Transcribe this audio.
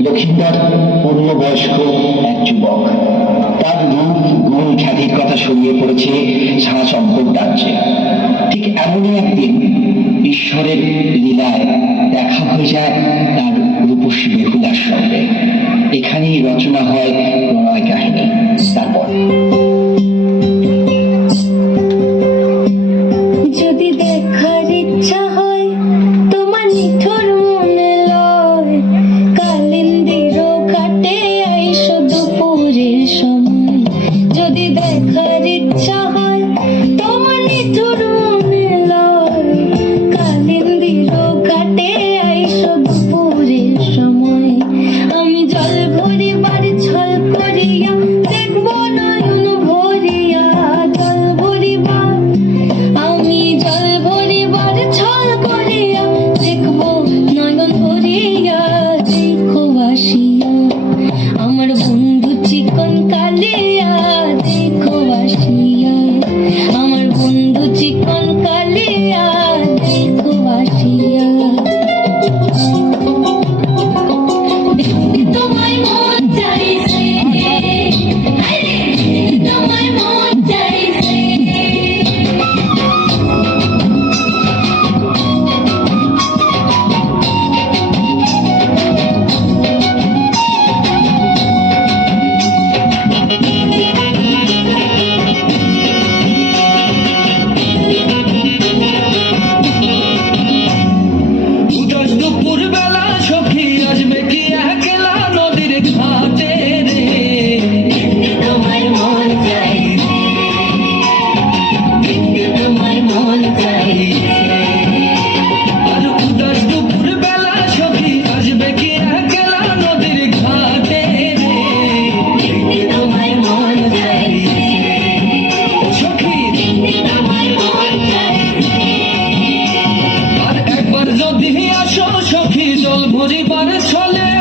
লক্ষিন্দার পূর্ণ পূর্ণবয়স্ক এক যুবক। তার রূপ গুণ খ্যাতির কথা ছড়িয়ে পড়েছে সারা সম্পদ রাজ্যে। ঠিক এমনই একদিন ঈশ্বরের লীলায় দেখা হয়ে যায় যদি দেখার ইচ্ছা চুল পারে পরে চলে